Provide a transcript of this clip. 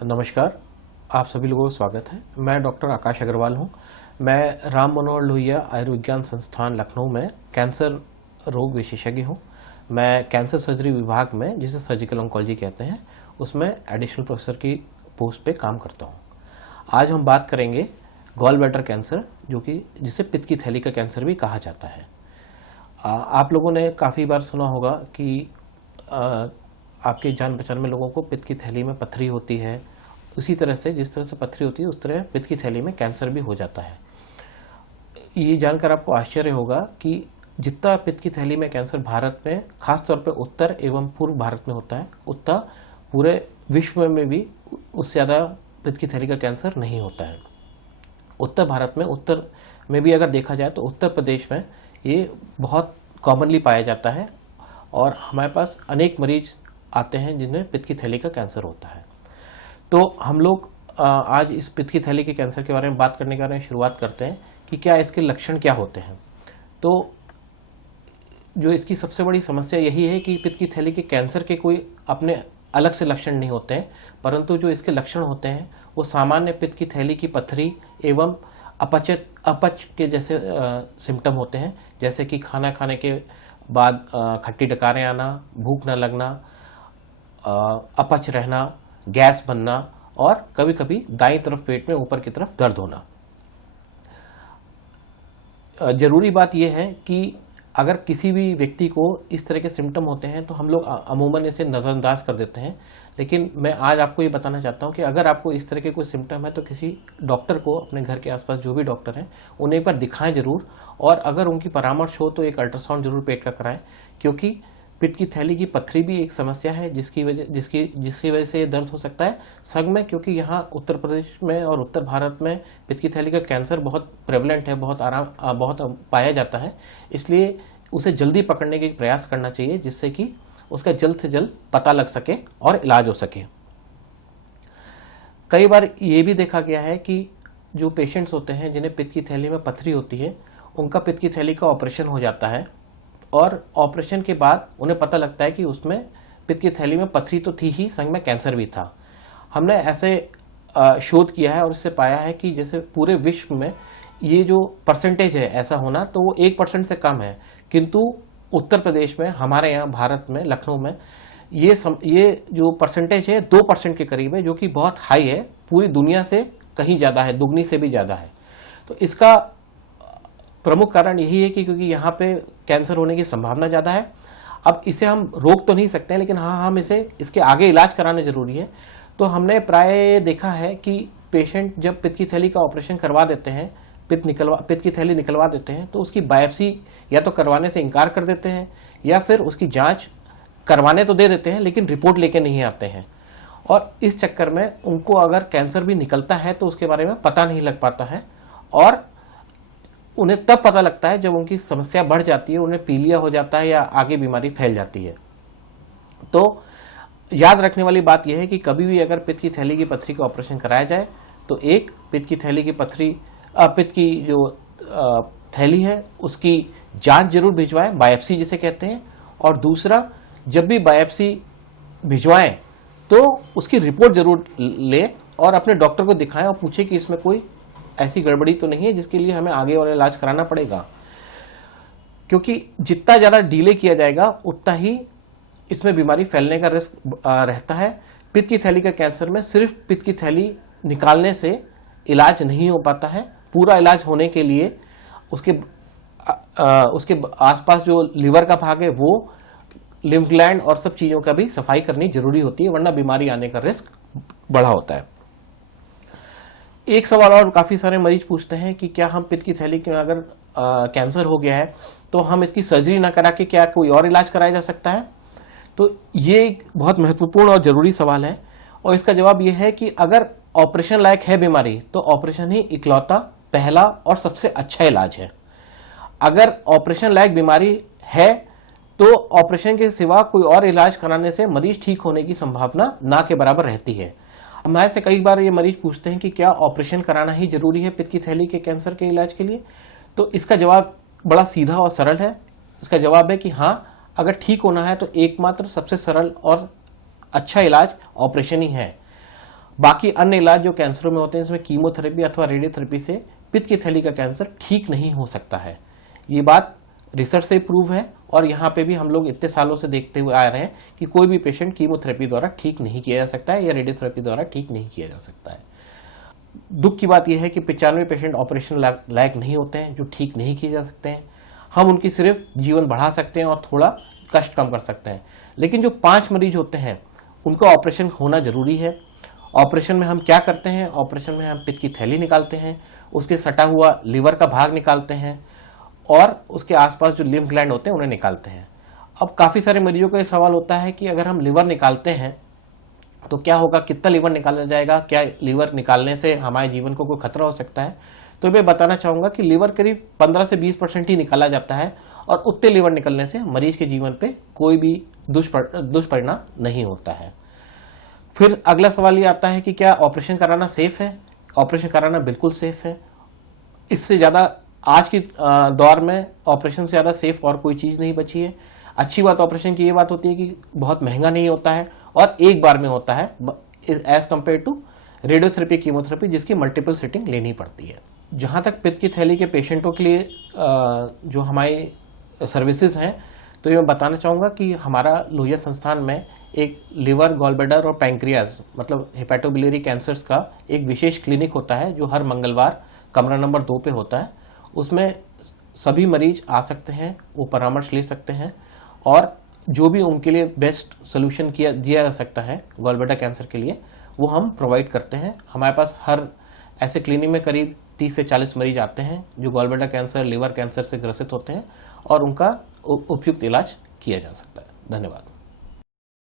नमस्कार, आप सभी लोगों का स्वागत है। मैं डॉक्टर आकाश अग्रवाल हूं। मैं राम मनोहर लोहिया आयुर्विज्ञान संस्थान लखनऊ में कैंसर रोग विशेषज्ञ हूं। मैं कैंसर सर्जरी विभाग में, जिसे सर्जिकल ऑन्कोलॉजी कहते हैं, उसमें एडिशनल प्रोफेसर की पोस्ट पे काम करता हूं। आज हम बात करेंगे गॉल ब्लैडर कैंसर, जो कि जिसे पित्त की थैली का कैंसर भी कहा जाता है। आप लोगों ने काफ़ी बार सुना होगा कि आपके जान पहचान में लोगों को पित्त की थैली में पथरी होती है। उसी तरह से, जिस तरह से पथरी होती है, उस तरह पित्त की थैली में कैंसर भी हो जाता है। ये जानकर आपको आश्चर्य होगा कि जितना पित्त की थैली में कैंसर भारत में, खासतौर पर उत्तर एवं पूर्व भारत में होता है, उतना पूरे विश्व में भी उससे ज़्यादा पित्त की थैली का कैंसर नहीं होता है। उत्तर भारत में, उत्तर में भी अगर देखा जाए तो उत्तर प्रदेश में ये बहुत कॉमनली पाया जाता है और हमारे पास अनेक मरीज आते हैं जिनमें पित्त की थैली का कैंसर होता है। तो हम लोग आज इस पित्त की थैली के कैंसर के बारे में बात करने के बारे में शुरुआत करते हैं कि क्या इसके लक्षण क्या होते हैं। तो जो इसकी सबसे बड़ी समस्या यही है कि पित्त की थैली के कैंसर के कोई अपने अलग से लक्षण नहीं होते हैं, परंतु जो इसके लक्षण होते हैं वो सामान्य पित्त की थैली की पथरी एवं अपच के जैसे सिम्टम होते हैं, जैसे कि खाना खाने के बाद खट्टी डकारें आना, भूख न लगना, अपच रहना, गैस बनना और कभी कभी दाईं तरफ पेट में ऊपर की तरफ दर्द होना। जरूरी बात यह है कि अगर किसी भी व्यक्ति को इस तरह के सिम्टम होते हैं तो हम लोग अमूमन इसे नज़रअंदाज कर देते हैं, लेकिन मैं आज आपको ये बताना चाहता हूँ कि अगर आपको इस तरह के कोई सिम्टम है तो किसी डॉक्टर को, अपने घर के आसपास जो भी डॉक्टर हैं, उन्हें एक बार दिखाएं जरूर। और अगर उनकी परामर्श हो तो एक अल्ट्रासाउंड जरूर पेट का कराएं, क्योंकि पित्त की थैली की पथरी भी एक समस्या है जिसकी वजह से दर्द हो सकता है संग में, क्योंकि यहाँ उत्तर प्रदेश में और उत्तर भारत में पित्त की थैली का कैंसर बहुत प्रेवलेंट है, बहुत पाया जाता है। इसलिए उसे जल्दी पकड़ने के प्रयास करना चाहिए, जिससे कि उसका जल्द से जल्द पता लग सके और इलाज हो सके। कई बार ये भी देखा गया है कि जो पेशेंट्स होते हैं जिन्हें पित्त की थैली में पथरी होती है, उनका पित्त की थैली का ऑपरेशन हो जाता है और ऑपरेशन के बाद उन्हें पता लगता है कि उसमें पित्त की थैली में पथरी तो थी ही, संग में कैंसर भी था। हमने ऐसे शोध किया है और इससे पाया है कि जैसे पूरे विश्व में ये जो परसेंटेज है ऐसा होना, तो वो 1% से कम है, किंतु उत्तर प्रदेश में, हमारे यहाँ भारत में, लखनऊ में ये जो परसेंटेज है 2% के करीब है, जो कि बहुत हाई है, पूरी दुनिया से कहीं ज़्यादा है, दुगनी से भी ज़्यादा है। तो इसका प्रमुख कारण यही है कि क्योंकि यहाँ पे कैंसर होने की संभावना ज़्यादा है। अब इसे हम रोक तो नहीं सकते हैं, लेकिन हाँ, हम इसके आगे इलाज कराना जरूरी है। तो हमने प्राय देखा है कि पेशेंट जब पित्त की थैली का ऑपरेशन करवा देते हैं, पित्त की थैली निकलवा देते हैं, तो उसकी बायोप्सी या तो करवाने से इनकार कर देते हैं या फिर उसकी जांच करवाने तो दे देते हैं लेकिन रिपोर्ट लेके नहीं आते हैं। और इस चक्कर में उनको अगर कैंसर भी निकलता है तो उसके बारे में पता नहीं लग पाता है और उन्हें तब पता लगता है जब उनकी समस्या बढ़ जाती है, उन्हें पीलिया हो जाता है या आगे बीमारी फैल जाती है। तो याद रखने वाली बात यह है कि कभी भी अगर पित्त की थैली की पथरी का ऑपरेशन कराया जाए तो एक, पित्त की थैली की पथरी, पित्त की जो थैली है उसकी जांच जरूर भिजवाएं, बायोप्सी जिसे कहते हैं। और दूसरा, जब भी बायोप्सी भिजवाएं तो उसकी रिपोर्ट जरूर ले और अपने डॉक्टर को दिखाएं और पूछें कि इसमें कोई ऐसी गड़बड़ी तो नहीं है जिसके लिए हमें आगे और इलाज कराना पड़ेगा, क्योंकि जितना ज्यादा डिले किया जाएगा उतना ही इसमें बीमारी फैलने का रिस्क रहता है। पित्त की थैली का कैंसर में सिर्फ पित्त की थैली निकालने से इलाज नहीं हो पाता है। पूरा इलाज होने के लिए उसके आसपास जो लिवर का भाग है, वो लिम्फ ग्लैंड और सब चीजों का भी सफाई करनी जरूरी होती है, वरना बीमारी आने का रिस्क बढ़ा होता है। एक सवाल और काफी सारे मरीज पूछते हैं कि क्या हम पित्त की थैली के अगर कैंसर हो गया है तो हम इसकी सर्जरी ना करा के क्या कोई और इलाज कराया जा सकता है? तो ये एक बहुत महत्वपूर्ण और जरूरी सवाल है और इसका जवाब यह है कि अगर ऑपरेशन लायक है बीमारी तो ऑपरेशन ही इकलौता, पहला और सबसे अच्छा इलाज है। अगर ऑपरेशन लायक बीमारी है तो ऑपरेशन के सिवा कोई और इलाज कराने से मरीज ठीक होने की संभावना ना के बराबर रहती है। हमारे से कई बार ये मरीज पूछते हैं कि क्या ऑपरेशन कराना ही जरूरी है पित्त की थैली के कैंसर के इलाज के लिए? तो इसका जवाब बड़ा सीधा और सरल है। इसका जवाब है कि हाँ, अगर ठीक होना है तो एकमात्र सबसे सरल और अच्छा इलाज ऑपरेशन ही है। बाकी अन्य इलाज जो कैंसरों में होते हैं, इसमें कीमोथेरेपी अथवा रेडियोथेरेपी से पित्त की थैली का कैंसर ठीक नहीं हो सकता है। ये बात रिसर्च से प्रूव है और यहाँ पे भी हम लोग इतने सालों से देखते हुए आ रहे हैं कि कोई भी पेशेंट कीमोथेरेपी द्वारा ठीक नहीं किया जा सकता है या रेडियोथेरेपी द्वारा ठीक नहीं किया जा सकता है। दुख की बात यह है कि 95 पेशेंट ऑपरेशन लायक नहीं होते हैं, जो ठीक नहीं किए जा सकते हैं। हम उनकी सिर्फ जीवन बढ़ा सकते हैं और थोड़ा कष्ट कम कर सकते हैं, लेकिन जो 5 मरीज होते हैं उनका ऑपरेशन होना जरूरी है। ऑपरेशन में हम क्या करते हैं? ऑपरेशन में हम पित्त की थैली निकालते हैं, उसके सटा हुआ लीवर का भाग निकालते हैं और उसके आसपास जो लिम्फ ग्लैंड होते हैं उन्हें निकालते हैं। अब काफ़ी सारे मरीजों का ये सवाल होता है कि अगर हम लीवर निकालते हैं तो क्या होगा, कितना लीवर निकाला जाएगा, क्या लीवर निकालने से हमारे जीवन को कोई खतरा हो सकता है? तो मैं बताना चाहूँगा कि लीवर करीब 15 से 20% ही निकाला जाता है और उतने लीवर निकलने से मरीज के जीवन पे कोई भी दुष्परिणाम नहीं होता है। फिर अगला सवाल ये आता है कि क्या ऑपरेशन कराना सेफ है? ऑपरेशन कराना बिल्कुल सेफ है। इससे ज़्यादा आज की दौर में ऑपरेशन से ज़्यादा सेफ और कोई चीज़ नहीं बची है। अच्छी बात ऑपरेशन की ये बात होती है कि बहुत महंगा नहीं होता है और एक बार में होता है, as compared to radiotherapy, chemotherapy जिसकी मल्टीपल सेटिंग लेनी पड़ती है। जहाँ तक पित्त की थैली के पेशेंटों के लिए जो हमारी सर्विसेज हैं, तो ये मैं बताना चाहूँगा कि हमारा लोहिया संस्थान में एक लिवर, गॉलब्लैडर और पैंक्रियाज मतलब हेपेटोबिलियरी कैंसर्स का एक विशेष क्लिनिक होता है जो हर मंगलवार कमरा नंबर 2 पे होता है। उसमें सभी मरीज आ सकते हैं, वो परामर्श ले सकते हैं और जो भी उनके लिए बेस्ट सोल्यूशन दिया जा सकता है गॉलब्लैडर कैंसर के लिए, वो हम प्रोवाइड करते हैं। हमारे पास हर ऐसे क्लिनिक में करीब 30 से 40 मरीज आते हैं जो गॉलब्लैडर कैंसर, लिवर कैंसर से ग्रसित होते हैं और उनका उपयुक्त इलाज किया जा सकता है। धन्यवाद।